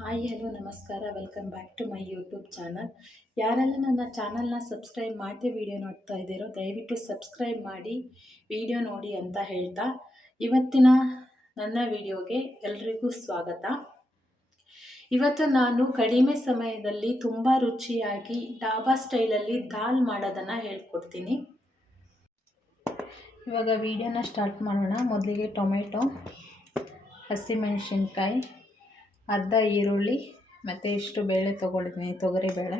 Hi, hello, ನಮಸ್ಕಾರ. Welcome back to my YouTube channel ಯಾರೆಲ್ಲ ನನ್ನ ಚಾನಲ್ನ ಸಬ್ಸ್ಕ್ರೈಬ್ ಮಾಡದೆ ವಿಡಿಯೋ ನೋಡ್ತಾ ಇದ್ದೀರೋ, ದಯವಿಟ್ಟು ಸಬ್ಸ್ಕ್ರೈಬ್ ಮಾಡಿ ವಿಡಿಯೋ ನೋಡಿ ಅಂತ ಹೇಳ್ತಾ, ಇವತ್ತಿನ ನನ್ನ ವಿಡಿಯೋಗೆ ಎಲ್ರಿಗೂ ಸ್ವಾಗತ. ಇವತ್ತು ನಾನು ಕಡಿಮೆ ಸಮಯದಲ್ಲಿ ತುಂಬ ರುಚಿಯಾಗಿ ಡಾಬಾ ಸ್ಟೈಲಲ್ಲಿ ದಾಲ್ ಮಾಡೋದನ್ನು ಹೇಳ್ಕೊಡ್ತೀನಿ. ಇವಾಗ ವಿಡಿಯೋನ ಸ್ಟಾರ್ಟ್ ಮಾಡೋಣ. ಮೊದಲಿಗೆ ಟೊಮೆಟೊ ಹಸಿಮೆಣಸಿನ್ಕಾಯಿ ಅರ್ಧ ಈರುಳ್ಳಿ, ಮತ್ತು ಇಷ್ಟು ಬೇಳೆ ತೊಗೊಂಡಿದ್ದೀನಿ, ತೊಗರಿ ಬೇಳೆ.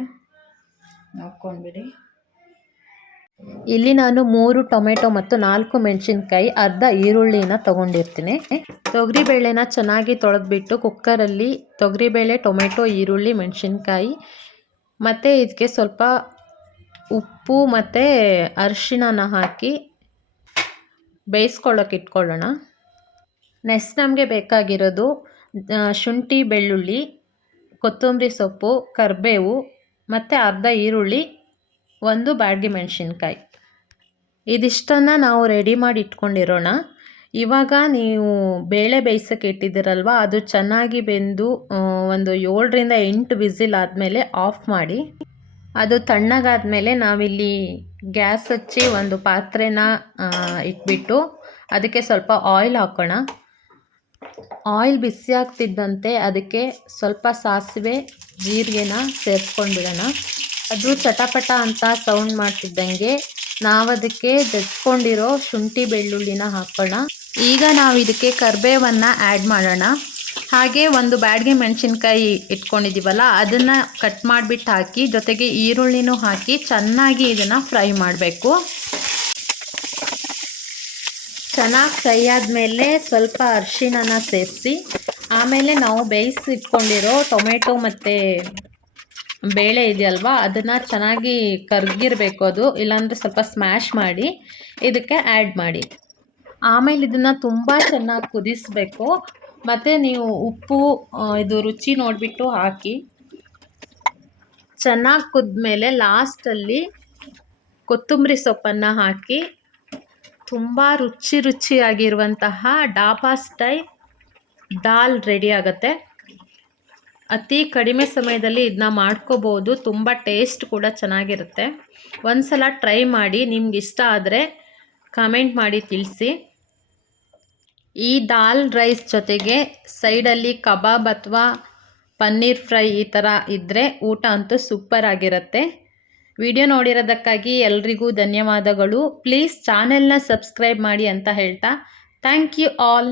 ನೋಡ್ಕೊಂಡ್ಬಿಡಿ ಇಲ್ಲಿ ನಾನು ಮೂರು ಟೊಮೆಟೊ ಮತ್ತು ನಾಲ್ಕು ಮೆಣಸಿನ್ಕಾಯಿ ಅರ್ಧ ಈರುಳ್ಳಿನ ತೊಗೊಂಡಿರ್ತೀನಿ. ತೊಗರಿ ಬೇಳೆನ ಚೆನ್ನಾಗಿ ತೊಳೆದ್ಬಿಟ್ಟು ಕುಕ್ಕರಲ್ಲಿ ತೊಗರಿಬೇಳೆ ಟೊಮೆಟೊ, ಈರುಳ್ಳಿ, ಮೆಣಸಿನ್ಕಾಯಿ, ಮತ್ತು ಇದಕ್ಕೆ ಸ್ವಲ್ಪ ಉಪ್ಪು, ಮತ್ತು ಅರಿಶಿಣನ ಹಾಕಿ ಬೇಯಿಸ್ಕೊಳ್ಳೋಕೆ ಇಟ್ಕೊಳ್ಳೋಣ. ನೆಕ್ಸ್ಟ್ ನಮಗೆ ಬೇಕಾಗಿರೋದು ಶುಂಠಿ, ಬೆಳ್ಳುಳ್ಳಿ, ಕೊತ್ತಂಬರಿ ಸೊಪ್ಪು, ಕರಿಬೇವು, ಮತ್ತು ಅರ್ಧ ಈರುಳ್ಳಿ, ಒಂದು ಬ್ಯಾಡಗಿ ಮೆಣಸಿನ್ಕಾಯಿ. ಇದಿಷ್ಟನ್ನು ನಾವು ರೆಡಿ ಮಾಡಿ ಇಟ್ಕೊಂಡಿರೋಣ. ಇವಾಗ ನೀವು ಬೇಳೆ ಬೇಯಿಸೋಕೆ ಇಟ್ಟಿದ್ದೀರಲ್ವ, ಅದು ಚೆನ್ನಾಗಿ ಬೆಂದು ಒಂದು ಏಳರಿಂದ ಎಂಟು ವಿಸಿಲ್ ಆದಮೇಲೆ ಆಫ್ ಮಾಡಿ, ಅದು ತಣ್ಣಗಾದಮೇಲೆ ನಾವಿಲ್ಲಿ ಗ್ಯಾಸ್ ಹಚ್ಚಿ ಒಂದು ಪಾತ್ರೆನ ಇಟ್ಬಿಟ್ಟು, ಅದಕ್ಕೆ ಸ್ವಲ್ಪ ಆಯಿಲ್ ಹಾಕೋಣ. ಆಯಿಲ್ ಬಿಸಿ ಆಗ್ತಿದ್ದಂತೆ ಅದಕ್ಕೆ ಸ್ವಲ್ಪ ಸಾಸಿವೆ, ಜೀರಿಗೆನ ಸೇರಿಸ್ಕೊಂಡ್ಬಿಡೋಣ. ಅದು ಚಟಪಟ ಅಂತ ಸೌಂಡ್ ಮಾಡ್ತಿದ್ದಂಗೆ ನಾವು ಅದಕ್ಕೆ ಜಜ್ಕೊಂಡಿರೋ ಶುಂಠಿ ಬೆಳ್ಳುಳ್ಳಿನ ಹಾಕೋಣ. ಈಗ ನಾವು ಇದಕ್ಕೆ ಕರ್ಬೇವನ್ನು ಆ್ಯಡ್ ಮಾಡೋಣ. ಹಾಗೆ ಒಂದು ಬ್ಯಾಡ್ಗೆ ಮೆಣಸಿನ್ಕಾಯಿ ಇಟ್ಕೊಂಡಿದ್ದೀವಲ್ಲ ಅದನ್ನು ಕಟ್ ಮಾಡಿಬಿಟ್ಟು ಹಾಕಿ, ಜೊತೆಗೆ ಈರುಳ್ಳಿನೂ ಹಾಕಿ ಚೆನ್ನಾಗಿ ಇದನ್ನು ಫ್ರೈ ಮಾಡಬೇಕು. ಚೆನ್ನಾಗಿ ಫ್ರೈ ಆದಮೇಲೆ ಸ್ವಲ್ಪ ಅರಿಶಿಣನ ಸೇರಿಸಿ, ಆಮೇಲೆ ನಾವು ಬೇಯಿಸಿ ಇಟ್ಕೊಂಡಿರೋ ಟೊಮೆಟೊ ಮತ್ತು ಬೇಳೆ ಇದೆಯಲ್ವಾ, ಅದನ್ನು ಚೆನ್ನಾಗಿ ಕರ್ಗಿರಬೇಕು ಅದು, ಇಲ್ಲಾಂದರೆ ಸ್ವಲ್ಪ ಸ್ಮ್ಯಾಶ್ ಮಾಡಿ ಇದಕ್ಕೆ ಆ್ಯಡ್ ಮಾಡಿ. ಆಮೇಲೆ ಇದನ್ನು ತುಂಬ ಚೆನ್ನಾಗಿ ಕುದಿಸ್ಬೇಕು. ಮತ್ತು ನೀವು ಉಪ್ಪು ಇದು ರುಚಿ ನೋಡಿಬಿಟ್ಟು ಹಾಕಿ. ಚೆನ್ನಾಗಿ ಕುದ್ಮೇಲೆ ಲಾಸ್ಟಲ್ಲಿ ಕೊತ್ತಂಬರಿ ಸೊಪ್ಪನ್ನು ಹಾಕಿ ತುಂಬ ರುಚಿ ರುಚಿಯಾಗಿರುವಂತಹ ಡಾಬಾ ಸ್ಟೈಲ್ ದಾಲ್ ರೆಡಿ ಆಗುತ್ತೆ. ಅತಿ ಕಡಿಮೆ ಸಮಯದಲ್ಲಿ ಇದನ್ನ ಮಾಡ್ಕೋಬೋದು. ತುಂಬ ಟೇಸ್ಟ್ ಕೂಡ ಚೆನ್ನಾಗಿರುತ್ತೆ. ಒಂದು ಸಲ ಟ್ರೈ ಮಾಡಿ ನಿಮ್ಗೆ ಇಷ್ಟ ಆದರೆ ಕಮೆಂಟ್ ಮಾಡಿ ತಿಳಿಸಿ. ಈ ದಾಲ್ ರೈಸ್ ಜೊತೆಗೆ ಸೈಡಲ್ಲಿ ಕಬಾಬ್ ಅಥವಾ ಪನ್ನೀರ್ ಫ್ರೈ ಈ ಥರ ಇದ್ದರೆ ಊಟ ಅಂತೂ ಸೂಪರ್ ಆಗಿರುತ್ತೆ. ವಿಡಿಯೋ ನೋಡಿರೋದಕ್ಕಾಗಿ ಎಲ್ರಿಗೂ ಧನ್ಯವಾದಗಳು. ಪ್ಲೀಸ್ ಚಾನೆಲ್ನ ಸಬ್ಸ್ಕ್ರೈಬ್ ಮಾಡಿ ಅಂತ ಹೇಳ್ತಾ. Thank you all